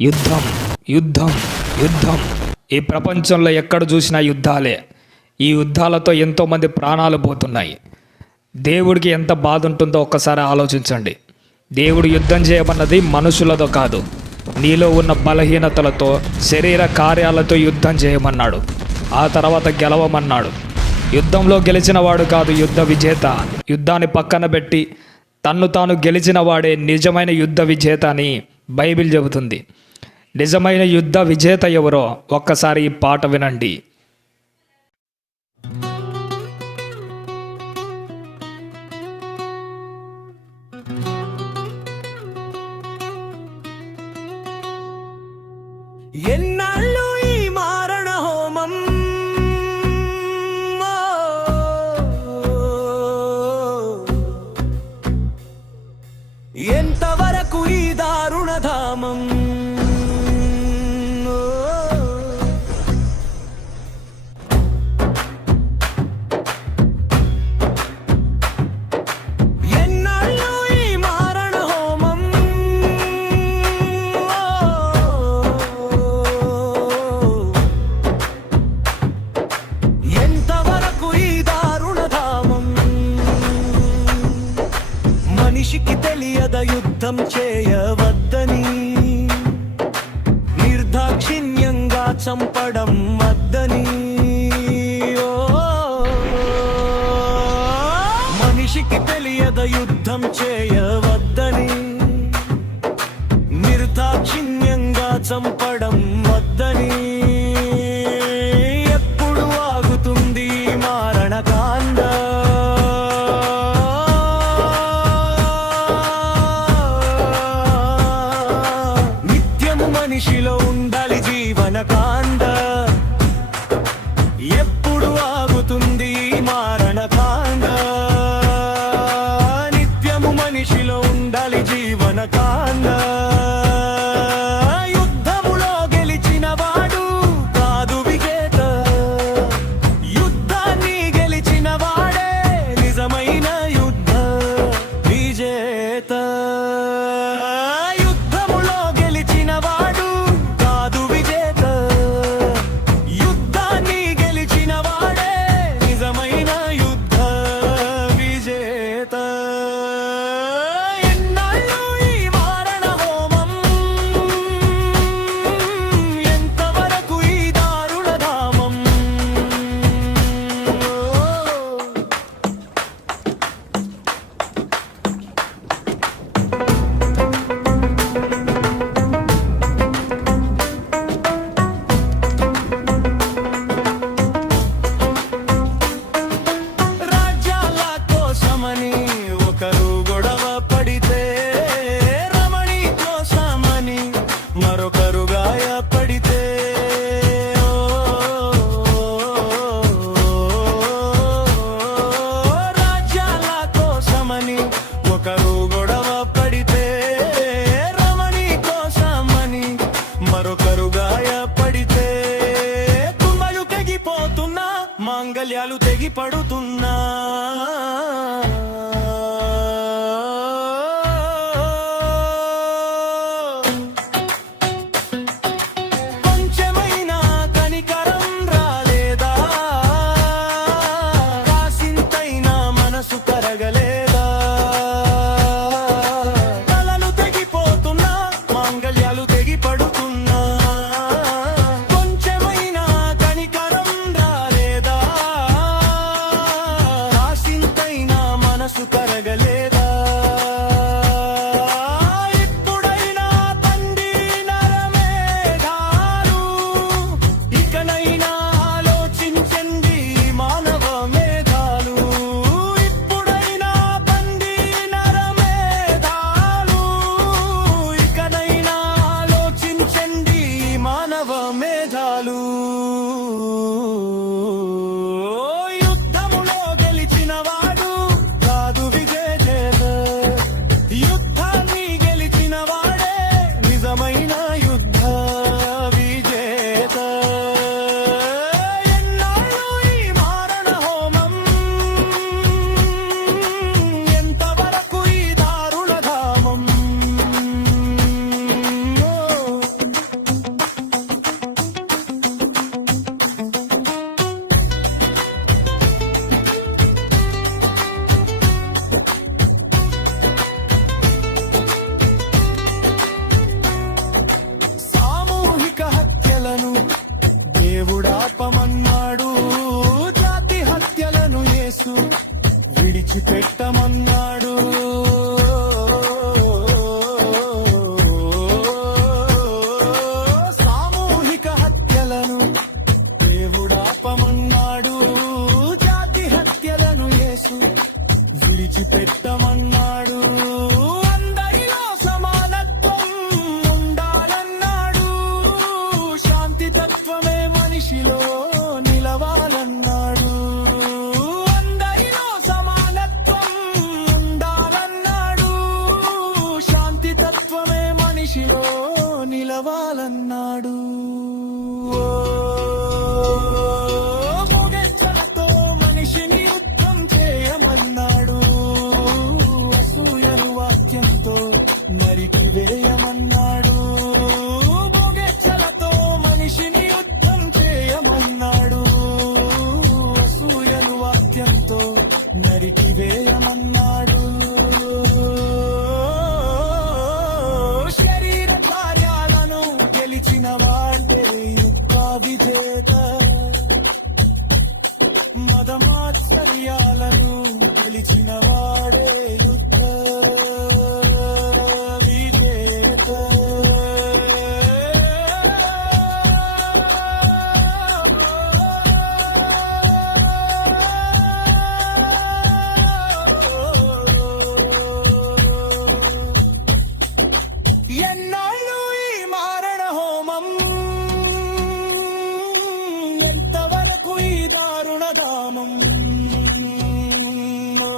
యుద్ధం యుద్ధం యుద్ధం. ఈ ప్రపంచంలో ఎక్కడ చూసినా యుద్ధాలే. ఈ యుద్ధాలతో ఎంతోమంది ప్రాణాలు పోతున్నాయి. దేవుడికి ఎంత బాధ ఉంటుందో ఒక్కసారి ఆలోచించండి. దేవుడు యుద్ధం చేయమన్నది మనుషులతో కాదు, నీలో ఉన్న బలహీనతలతో, శరీర కార్యాలతో యుద్ధం చేయమన్నాడు. ఆ తర్వాత గెలవమన్నాడు. యుద్ధంలో గెలిచిన వాడు కాదు యుద్ధ విజేత. యుద్ధాన్ని పక్కన పెట్టి తన్ను తాను గెలిచిన వాడే నిజమైన యుద్ధ విజేత అని బైబిల్ చెబుతుంది. నిజమైన యుద్ధ విజేత ఎవరో ఒక్కసారి ఈ పాట వినండి. ఎన్నాళ్ళు ఈ మారణ హోమం, ఎంతవరకు ఈ దారుణధామం, మనిషికి తెలియద యుద్ధం చేయవద్దని, నిర్దాక్షిణ్యంగా చంపడం వద్దని. మనిషికి తెలియద యుద్ధం చేయవద్దని, నిర్దాక్షిణ్యంగా చంపడం వద్దని. ఎప్పుడు ఆగుతుంది మారణకాండ? మనిషిలో ఉండాలి జీవనకాండ. ఎప్పుడు ఆగుతుంది మారణకాండ? నిత్యము మనిషిలో ఉండాలి జీవనకాండ. యుద్ధములో గెలిచిన వాడు కాదు విజేత, యుద్ధాన్ని గెలిచిన వాడే నిజమైన యుద్ధ విజేత. మరొకరు గాయపడితే, రాజ్యాల కోసమని ఒకరు గొడవ పడితే, రమణి కోసమని మరొకరు గాయపడితే, కుంభలు తెగిపోతున్నా, మాంగళ్యాలు తెగిపడుతున్నా. నిలవాలన్నాడు పొగడ్తలతో మనిషిని యుద్ధం చేయమన్నాడు అసూయను వాక్యంతో నరికి వేయమన్నాడు పొగడ్తలతో మనిషిని యుద్ధం చేయమన్నాడు అసూయను వాక్యంతో నరికి వేయమన్నాడు శరీర కార్యాలను గెలిచిన వాడే యుద్ధ విజేత మదమాశ్చర్యాలను గెలిచిన వాడే యుద్ధ విజేత ఎన్నాళ్ళు ఈ మారణ హోమం ఎంతవరకు ఈ దారుణ ధామం ఓ